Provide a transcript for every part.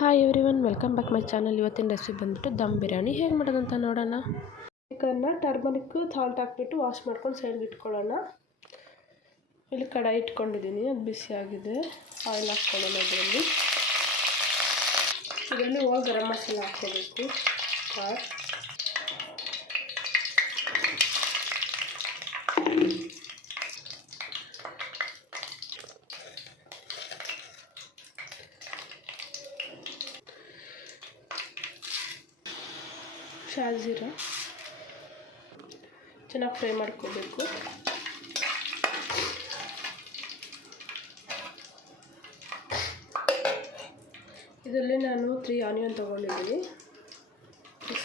Hi everyone, welcome back my channel. ಇವತ್ತಿನ recipe ಬಂದುಬಿಟ್ಟು ದಮ್ ಬಿರಿಯಾನಿ ಹೇಗೆ ಮಾಡೋದಂತ ನೋಡೋಣ. ಚಿಕನ್ನ ಟರ್ಮರಿಕ್ ಸಾಲ್ಟ್ ಹಾಕ್ಬಿಟ್ಟು ವಾಶ್ ಮಾಡ್ಕೊಂಡು ಸೈಡ್ಗೆ ಇಟ್ಕೊಳ್ಳೋಣ. ಇಲ್ಲಿ ಕಡಾಯಿ ಇಟ್ಕೊಂಡಿದ್ದೀನಿ, ಅದು ಬಿಸಿ ಆಗಿದೆ. ಆಯಿಲ್ ಹಾಕ್ಕೊಳ್ಳೋಣ. ಇದರಲ್ಲಿ ಗರಂ ಮಸಾಲ ಹಾಕ್ಕೋಬೇಕು. ಶಾಜೀರಾ ಚೆನ್ನಾಗಿ ಫ್ರೈ ಮಾಡ್ಕೋಬೇಕು. ಇದರಲ್ಲಿ ನಾನು 3 ಆನಿಯನ್ ತೊಗೊಂಡಿದ್ದೀನಿ.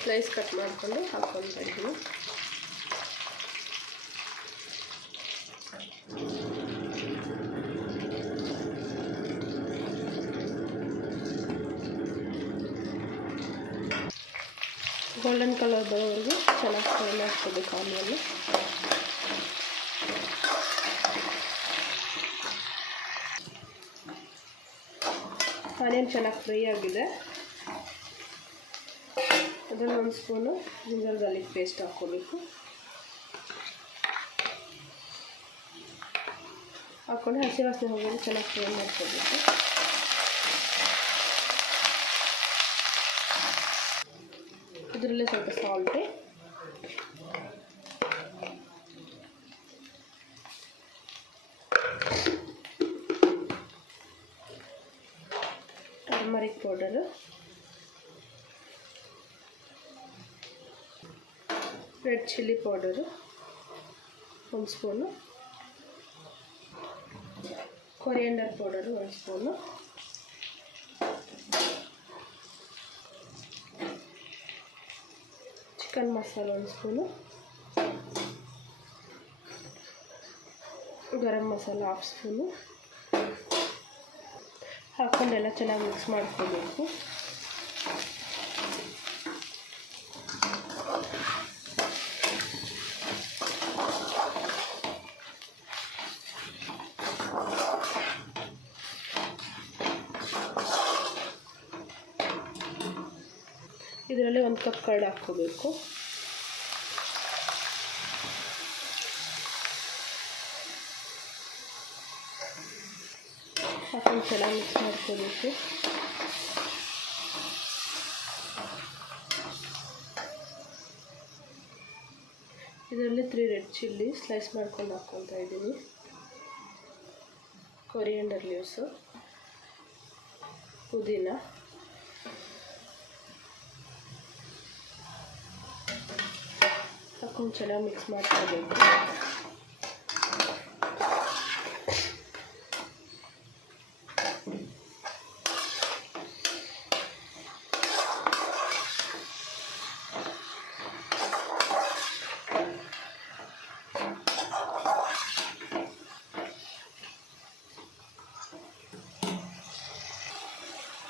ಸ್ಲೈಸ್ ಕಟ್ ಮಾಡ್ಕೊಂಡು ಹಾಕ್ಕೊಳ್ತಾ ಇದ್ದೀನಿ. ಗೋಲ್ಡನ್ ಕಲರ್ ಬರೋವರೆಗೂ ಚೆನ್ನಾಗಿ ಫ್ರೈ ಮಾಡ್ಕೋಬೇಕು ಆನಿಯನ್ನು. ಆನಿಯನ್ ಚೆನ್ನಾಗಿ ಫ್ರೈ ಆಗಿದೆ. ಅದರಲ್ಲಿ 1 ಸ್ಪೂನು ಜಿಂಜರ್ ಗಾರ್ಲಿಕ್ ಪೇಸ್ಟ್ ಹಾಕ್ಕೋಬೇಕು. ಹಾಕ್ಕೊಂಡು ಹಸಿ ವಾಸನೆ ಹೋಗೋದು ಚೆನ್ನಾಗಿ ಫ್ರೈ ಮಾಡ್ಕೋಬೇಕು. ಇದರಲ್ಲೇ ಸ್ವಲ್ಪ salt, turmeric powder, red chilli powder 1 spoon, coriander powder 1 spoon, chicken masala 1 spoon, garam masala 1/2 spoon ಹಾಕ್ಕೊಂಡೆಲ್ಲ ಚೆನ್ನಾಗಿ ಮಿಕ್ಸ್ ಮಾಡ್ಕೋಬೇಕು. ಇದರಲ್ಲಿ 1 ಕಪ್ ಕರ್ಡ್ ಹಾಕ್ಕೋಬೇಕು. ಹಾಕೊಂಡು ಚೆನ್ನಾಗಿ ಮಿಕ್ಸ್ ಮಾಡ್ಕೋಬೇಕು. ಇದರಲ್ಲಿ 3 ರೆಡ್ ಚಿಲ್ಲಿ ಸ್ಲೈಸ್ ಮಾಡ್ಕೊಂಡು ಹಾಕ್ಕೊತಾ ಇದ್ದೀನಿ. ಕೊರಿಯಂಡರ್ ಲೀವ್ಸು, ಪುದೀನ, ಹಾಕೊಂಡು ಚೆನ್ನಾಗಿ ಮಿಕ್ಸ್ ಮಾಡ್ಕೋಬೇಕು.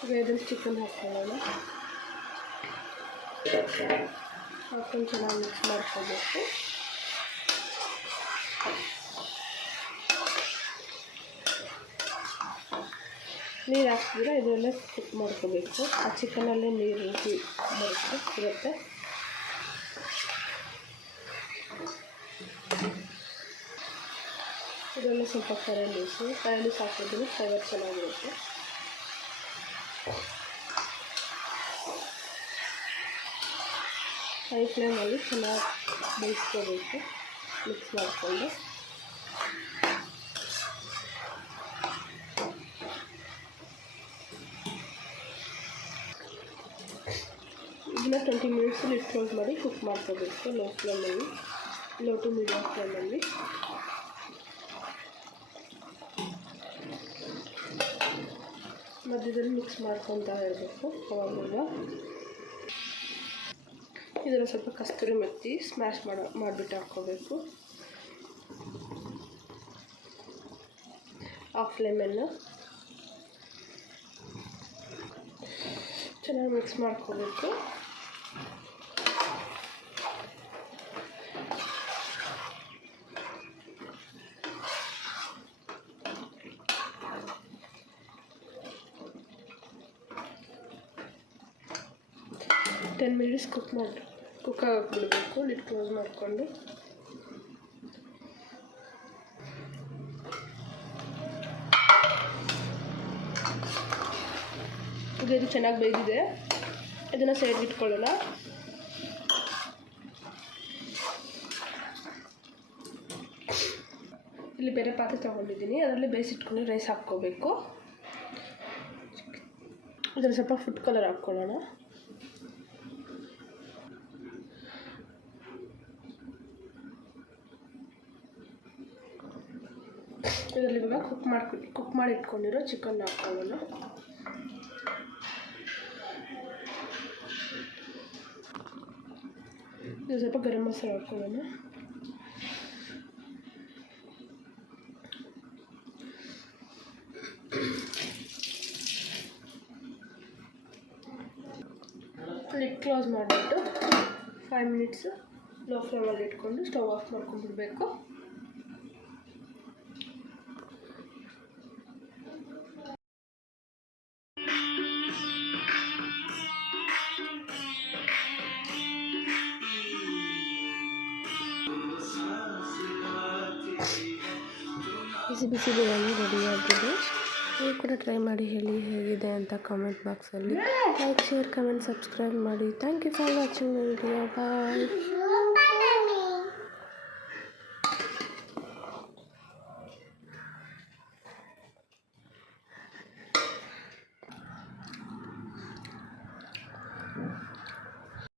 ಇದರಲ್ಲಿ ಚಿಕನ್ ಹಾಕ್ಕೊಳ್ಳೋಣ. ಹಾಕೊಂಡು ಚೆನ್ನಾಗಿ ಮಿಕ್ಸ್ ಮಾಡ್ಕೋಬೇಕು. ನೀರು ಹಾಕ್ತಿದ್ರೆ ಇದರಲ್ಲೇ ಕುಕ್ ಮಾಡ್ಕೋಬೇಕು. ಆ ಚಿಕನಲ್ಲೇ ನೀರು ಇರುತ್ತೆ. ಇದರಲ್ಲಿ ಸ್ವಲ್ಪ ಕರಿ ಲೀವ್ಸು ಹಾಕಿದ್ರೆ ಫ್ಲೇವರ್ ಚೆನ್ನಾಗಿರುತ್ತೆ. ಹೈ ಫ್ಲೇಮಲ್ಲಿ ಚೆನ್ನಾಗಿ ಬೇಯಿಸ್ಕೋಬೇಕು, ಮಿಕ್ಸ್ ಮಾಡಿಕೊಂಡು. ಇದನ್ನ 20 ಮಿನಿಟ್ಸಲ್ಲಿ ಕ್ಲೋಸ್ ಮಾಡಿ ಕುಕ್ ಮಾಡ್ಕೋಬೇಕು. ಲೋ ಟು ಮೀಡಿಯಮ್ ಫ್ಲೇಮಲ್ಲಿ. ಮಧ್ಯದಲ್ಲಿ ಮಿಕ್ಸ್ ಮಾಡ್ಕೊತಾ ಇರಬೇಕು ಅವಾಗ. ಇದರಲ್ಲಿ ಸ್ವಲ್ಪ ಕಸ್ತೂರಿ ಮೆಥಿ ಸ್ಮ್ಯಾಶ್ ಮಾಡಿಬಿಟ್ಟು ಹಾಕ್ಕೋಬೇಕು. 1/2 ಲೆಮನ್ನು ಚೆನ್ನಾಗಿ ಮಿಕ್ಸ್ ಮಾಡ್ಕೋಬೇಕು. 10 ಮಿನಿಟ್ಸ್ ಕುಕ್ ಆಗಿಬಿಡಬೇಕು. ಲಿಡ್ ಕ್ಲೋಸ್ ಮಾಡಿಕೊಂಡು ಇದು ಚೆನ್ನಾಗಿ ಬೇಯ್ದಿದೆ. ಇದನ್ನು ಸೈಡ್ಗೆ ಇಟ್ಕೊಳ್ಳೋಣ. ಇಲ್ಲಿ ಬೇರೆ ಪಾತ್ರೆ ತೊಗೊಂಡಿದ್ದೀನಿ, ಅದರಲ್ಲಿ ಬೇಯಿಸಿಟ್ಕೊಂಡು ರೈಸ್ ಹಾಕ್ಕೋಬೇಕು. ಇದರಲ್ಲಿ ಸ್ವಲ್ಪ ಫುಡ್ ಕಲರ್ ಹಾಕ್ಕೊಳ್ಳೋಣ. ಇದರಲ್ಲಿ ಇವಾಗ ಕುಕ್ ಮಾಡಿ ಇಟ್ಕೊಂಡಿರೋ ಚಿಕನ್ ಹಾಕ್ಕೊಳ್ಳೋಣ. ಇದು ಸ್ವಲ್ಪ ಗರಂ ಮಸಾಲೆ ಹಾಕ್ಕೊಳ್ಳೋಣ. ಲಿಡ್ ಕ್ಲೋಸ್ ಮಾಡಿಬಿಟ್ಟು 5 ಮಿನಿಟ್ಸ್ ಲೋ ಫ್ಲೇಮಲ್ಲಿ ಇಟ್ಕೊಂಡು ಸ್ಟವ್ ಆಫ್ ಮಾಡ್ಕೊಂಡ್ಬಿಡ್ಬೇಕು. ಬಿಸಿ ಬಿರಿಯಾನಿ ರೆಡಿಯಾಗಿದೆ. ನೀವು ಕೂಡ ಟ್ರೈ ಮಾಡಿ ಹೇಳಿ ಹೇಗಿದೆ ಅಂತ ಕಾಮೆಂಟ್ ಬಾಕ್ಸಲ್ಲಿ. ಲೈಕ್, ಶೇರ್, ಕಮೆಂಟ್, ಸಬ್ಸ್ಕ್ರೈಬ್ ಮಾಡಿ. Thank you for watching my video. Bye.